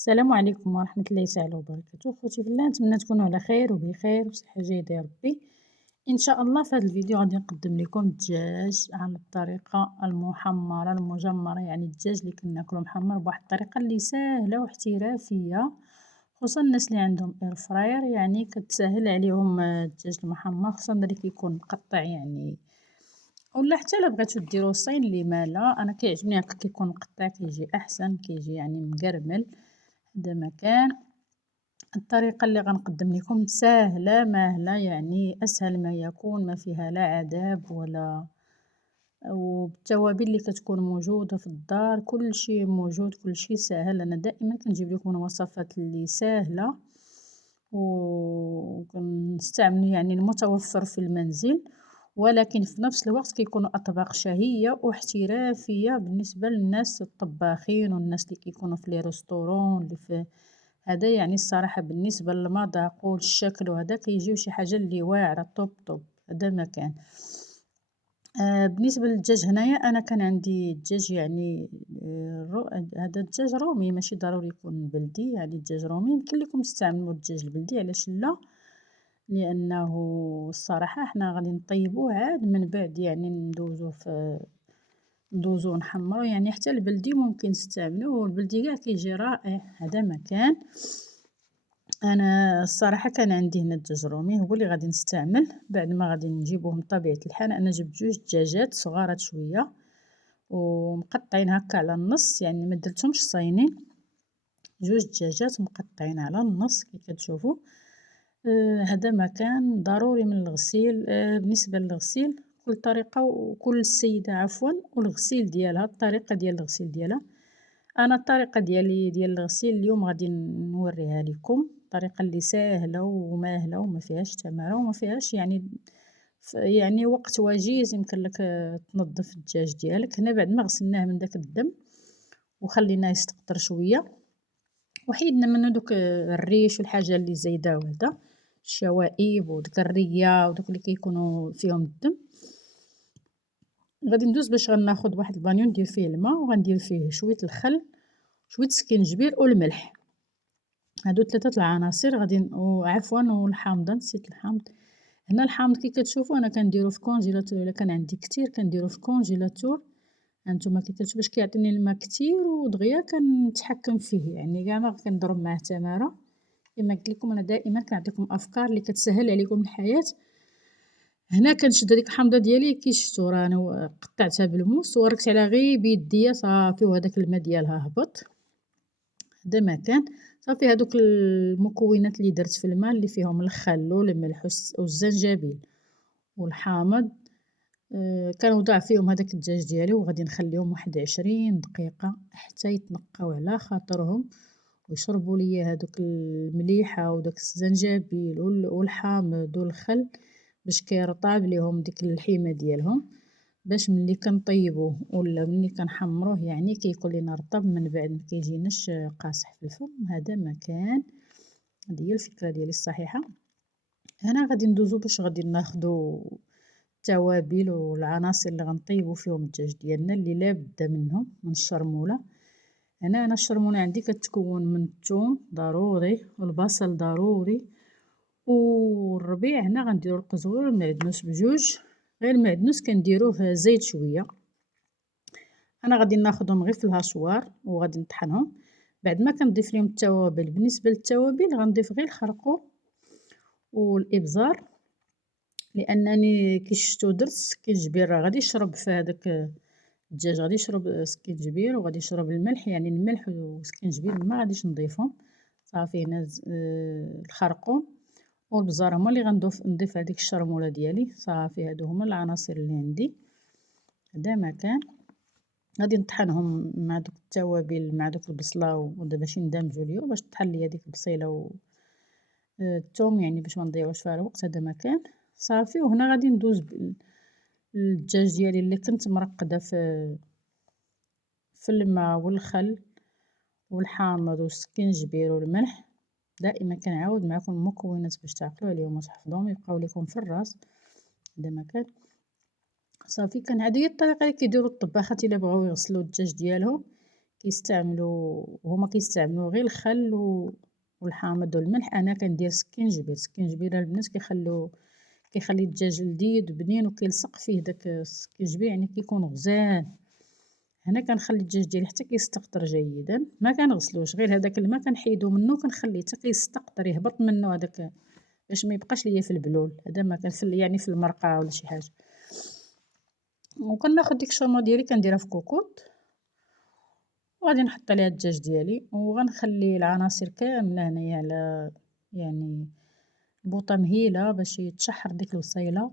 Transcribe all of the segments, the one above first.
السلام عليكم ورحمة الله تعالى وبركاته. خوتي في الله، نتمنى تكونوا على خير وبخير وصحة جيدة يا ربي. ان شاء الله في هذا الفيديو غادي نقدم لكم الدجاج على الطريقة المحمرة المجمرة، يعني الدجاج اللي كناكلو محمر بواحد الطريقة اللي ساهلة واحترافية، خصوصا الناس اللي عندهم اير فراير، يعني كتسهل عليهم الدجاج المحمر، خصوصا اللي كيكون مقطع يعني، ولا حتى الا بغيتو ديروه صين لما لا. انا كيعجبني هكا كيكون مقطع، كيجي احسن، كيجي يعني مقرمل. هذا مكان الطريقة اللي غنقدم لكم ساهلة ماهلة، يعني أسهل ما يكون، ما فيها لا عذاب ولا، وبالتوابل اللي كتكون موجودة في الدار، كل شيء موجود، كل شيء ساهل. أنا دائما كنجيب لكم الوصفات اللي ساهلة وكنستعمل يعني المتوفر في المنزل، ولكن في نفس الوقت كيكونوا أطباق شهية واحترافية بالنسبة للناس الطباخين والناس اللي كيكونوا في لي ريستورون اللي في هذا. يعني الصراحة بالنسبة للمذاق والشكل وهذا كيجيو شي حاجة اللي واعرة طوب طوب. هذا ما كان. بالنسبة للدجاج هنايا أنا كان عندي دجاج يعني هذا الدجاج رومي، ماشي ضروري يكون بلدي، يعني دجاج رومي يمكن لكم تستعملوا الدجاج البلدي، علاش لا؟ لأنه الصراحة حنا غادي نطيبوه عاد من بعد، يعني ندوزو نحمرو، يعني حتى البلدي ممكن تستعملوه، والبلدي كاع كيجي رائع. هذا ما كان. انا الصراحه كان عندي هنا الدجاج رومي هو اللي غادي نستعمل، بعد ما غادي نجيبوهم بطبيعه الحال. انا جبت جوج دجاجات صغارات شويه ومقطعين هكا على النص، يعني ما درتهمش صاينين، جوج دجاجات مقطعين على النص كي كتشوفوا. هذا ما كان ضروري من الغسيل. بالنسبه للغسيل، كل طريقه وكل سيده عفوا والغسيل ديالها، الطريقه ديال الغسيل ديالها. انا الطريقه ديالي ديال الغسيل اليوم غادي نوريها لكم، طريقه اللي ساهله وماهله وما فيهاش تماره وما فيهاش يعني وقت وجيز. يمكن لك تنظف الدجاج ديالك. هنا بعد ما غسلناه من داك الدم وخليناه يستقطر شويه، وحيدنا منه دوك الريش والحاجه اللي زايده وهذا، الشوائب وداك الريه ودوك اللي كيكونوا فيهم الدم. غادي ندوز باش غناخذ واحد البانيو ندير فيه الماء، وغندير فيه شويه الخل، شويه السكينجبير والملح. هادو ثلاثه العناصر غادي وعفوا والحامضه، نسيت الحامض. هنا الحامض كي كتشوفوا انا كنديرو في كونجيلاتور، الا كان عندي كتير كنديرو في كونجيلاتور. هانتوما كي كتشوفوا باش كيعطيني الماء كتير ودغيا كنتحكم فيه، يعني كاع ما كنضرب معاه تماره. كما قلت لكم انا دائما كنعطيكم افكار اللي كتسهل عليكم الحياه. هنا كنشد هذيك الحامضه ديالي كي شفتوا راه انا قطعتها بالموس وركت على غير بيديا صافي، وهذاك الماء ديالها هبط. هذا ما كان. صافي هادوك المكونات اللي درت في الماء اللي فيهم الخل والملح والزنجبيل والحامض، كنوضع فيهم هذاك الدجاج ديالي وغادي نخليهم واحد 20 دقيقة حتى يتنقاو على خاطرهم ويشربوا لي هذوك المليحة وداك الزنجبيل والحامض والخل، باش كيرطاب ليهم ديك الحيمة ديالهم، باش ملي كنطيبوه ولا ملي كنحمروه يعني كيكون لينا رطب من بعد، مكيجيناش قاصح في الفم. هذا ما كان. هذه هي الفكرة ديالي الصحيحة. هنا غادي ندوزو باش غادي ناخدو التوابل والعناصر اللي غنطيبو فيهم الدجاج ديالنا اللي لابد منهم، من الشرمولة. هنا انا الشرمولة عندي كتكون من الثوم ضروري والبصل ضروري، والربيع هنا غنديرو القزبر والمعدنوس بجوج. غير المعدنوس كنديروه زايد شويه. انا غادي ناخذهم غير في الهاشوار وغادي نطحنهم، بعد ما كنضيف لهم التوابل. بالنسبه للتوابل غنضيف غير الخرقوم والابزار، لانني كي شفتو درت السكينجبير راه غادي يشرب في هذاك الدجاج، غادي يشرب السكينجبير وغادي يشرب الملح، يعني الملح والسكينجبير ما غاديش نضيفهم. صافي هنا الخرقوم والبزار هما اللي نضيف هذيك الشرموله ديالي. صافي هادو هما العناصر اللي عندي. هذا ما كان. غادي نطحنهم مع دوك التوابل مع دوك البصله باش يندمجوا ليا، باش تطحن ليا ديك البصيله الثوم، يعني باش ما نضيعوش فيها الوقت. هذا ما كان. صافي وهنا غادي ندوز الدجاج ديالي اللي كنت مرقده في الماء والخل والحامض والسكينجبير والملح. دائما كنعاود معكم المكونات باش تعقلوا عليهم وتحفظوهم يبقاو لكم في الراس. هذا ما كان. صافي كان هذه هي الطريقه اللي كيديروا الطباخات الا بغاو يغسلوا الدجاج ديالهم، هما كيستعملوا غير الخل والحامض والملح. انا كندير سكينجبير. السكينجبير البنات كيخلي الدجاج لذيذ وبنين وكيلصق فيه داك السكينجبير، يعني كيكون غزال. هنا كنخلي الدجاج ديالي حتى كيستقطر جيدا، ما كنغسلوش، غير هذاك الماء كنحيدو منه وكنخليه حتى كيستقطر، يهبط منه هذاك باش ما يبقاش ليا في البلول. هذا ما كان يعني في المرقه ولا شي حاجه. وكناخذ ديك الشورمه ديالي كنديرها في كوكوط، وغادي نحط عليها الدجاج ديالي وغنخلي العناصر كامله هنايا على يعني البوطه مهيله باش يتشحر ديك البصيله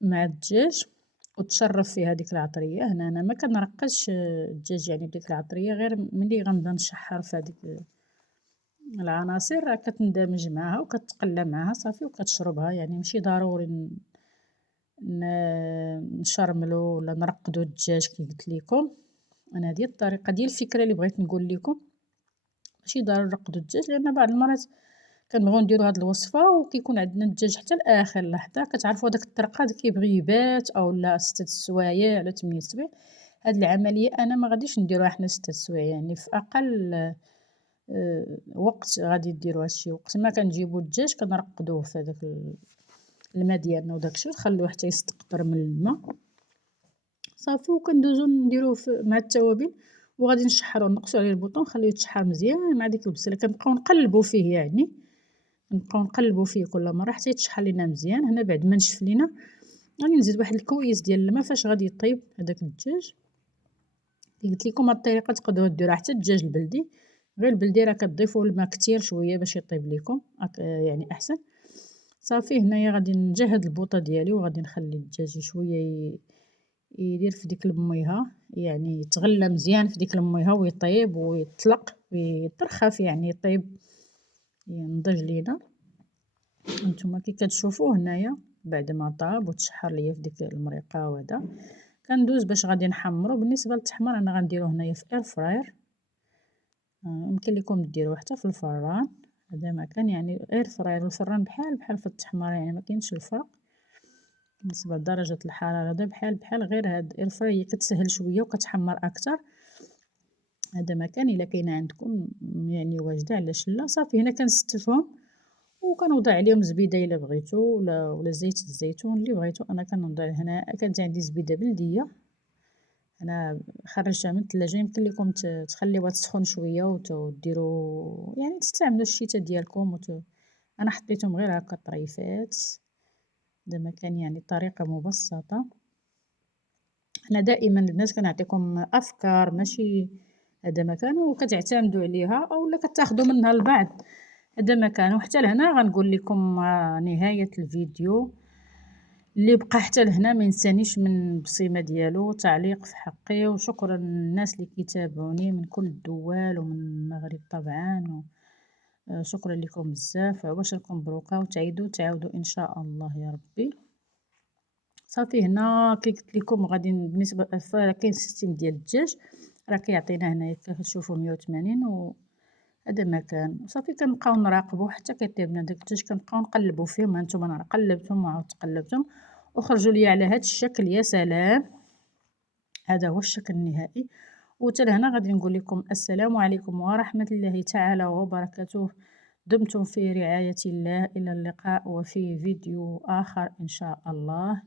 مع الدجاج وتشرب فيها ديك العطريه. هنا انا ما كنرقدش الدجاج يعني بديك العطريه، غير ملي غنبدا نشحر في هذيك العناصر راه كتندمج معها وكتقلى معها صافي وكتشربها. يعني ماشي ضروري نشرملو ولا نرقدو الدجاج كي قلت لكم. انا هذه الطريقه ديال الفكره اللي بغيت نقول لكم، ماشي ضروري نرقدو الدجاج، لان بعض المرات كنبغيو نديرو هاد الوصفه وكيكون عندنا الدجاج حتى لاخر لحظه. كتعرفوا داك الطرقاد كيبغي يبات او لا 6 السوايع ولا 8 السوايع. هاد العمليه انا ما غاديش نديروها حنا 6 السوايع، يعني في اقل وقت غادي نديرو هادشي. وقت ما كنجيبو الدجاج كنرقدوه في هذاك الماء ديالنا وداكشي، نخليوه حتى يستقطر من الماء صافي، وكندوزو نديروه مع التوابل وغادي نشحرو نقصو عليه البوطون نخليه يتشحر مزيان مع ديك البصله. كنبقاو نقلبو فيه، يعني نبقاو نقلبو فيه كل مره حتى يتشحر لينا مزيان. هنا بعد ما نشف لينا غادي نزيد واحد الكويس ديال الماء فاش غادي يطيب هذاك الدجاج. اللي قلت لكم هاد الطريقه تقدروا ديروها حتى الدجاج البلدي، غير البلدي راه كتضيفوا الماء كثير شويه باش يطيب لكم يعني احسن. صافي هنايا غادي نجهز البوطه ديالي وغادي نخلي الدجاج شويه يدير في ديك الميها، يعني يتغلى مزيان في ديك الميها ويطيب ويطلق ويترخف، يعني يطيب ينضج لينا. نتوما كي كتشوفوه هنايا بعد ما طاب وتشحر ليا في ديك المريقه وهذا كندوز باش غادي نحمرو. بالنسبه للتحمير انا غنديروه هنايا في اير فراير، يمكن لكم ديروه حتى في الفران. هذا ما كان يعني اير فراير والفران بحال في التحمير، يعني ما كاينش الفرق بالنسبه لدرجه الحراره. هذا بحال غير هاد اير فراير هي كتسهل شويه وكتحمر اكثر. هذا ما كان الا كاينه عندكم يعني واجده علاش لا. صافي هنا كنستفهم وكنوضع عليهم زبيده الا بغيتو ولا زيت الزيتون اللي بغيتو. انا كنوضع هنا كانت عندي زبيده بلديه، انا خرجتها من الثلاجه. يمكن لكم تخليوها تسخن شويه وديروا يعني تستعملوا الشتاء ديالكم انا حطيتهم غير هكا طريفات. هذا ما كان يعني طريقه مبسطه. انا دائما البنات كنعطيكم افكار ماشي هذا ما كان وكتعتمدوا عليها او لا كتاخذوا منها البعض. هذا ما كان. وحتى لهنا غنقول لكم نهايه الفيديو. اللي بقى حتى لهنا ما ينسانيش من البصيمه ديالو تعليق في حقي. وشكرا للناس اللي كيتابعوني من كل الدول ومن المغرب طبعا. شكرا لكم بزاف. عواشركم مبروكه وتعاودوا ان شاء الله يا ربي. صافي هنا كي قلت لكم غادي بالنسبه كاين سيستيم ديال الدجاج راه كيعطينا هنايا كتشوفوا 180 وهذا ما كان. صافي كنبقاو نراقبو حتى كيطيب لنا داك الدجاج، كنبقاو نقلبو فيهم. هانتوما انا قلبتهم وعاودت قلبتهم وخرجوا لي على هذا الشكل. يا سلام، هذا هو الشكل النهائي. وحتى لهنا غادي نقول لكم السلام عليكم ورحمه الله تعالى وبركاته. دمتم في رعايه الله. الى اللقاء وفي فيديو اخر ان شاء الله.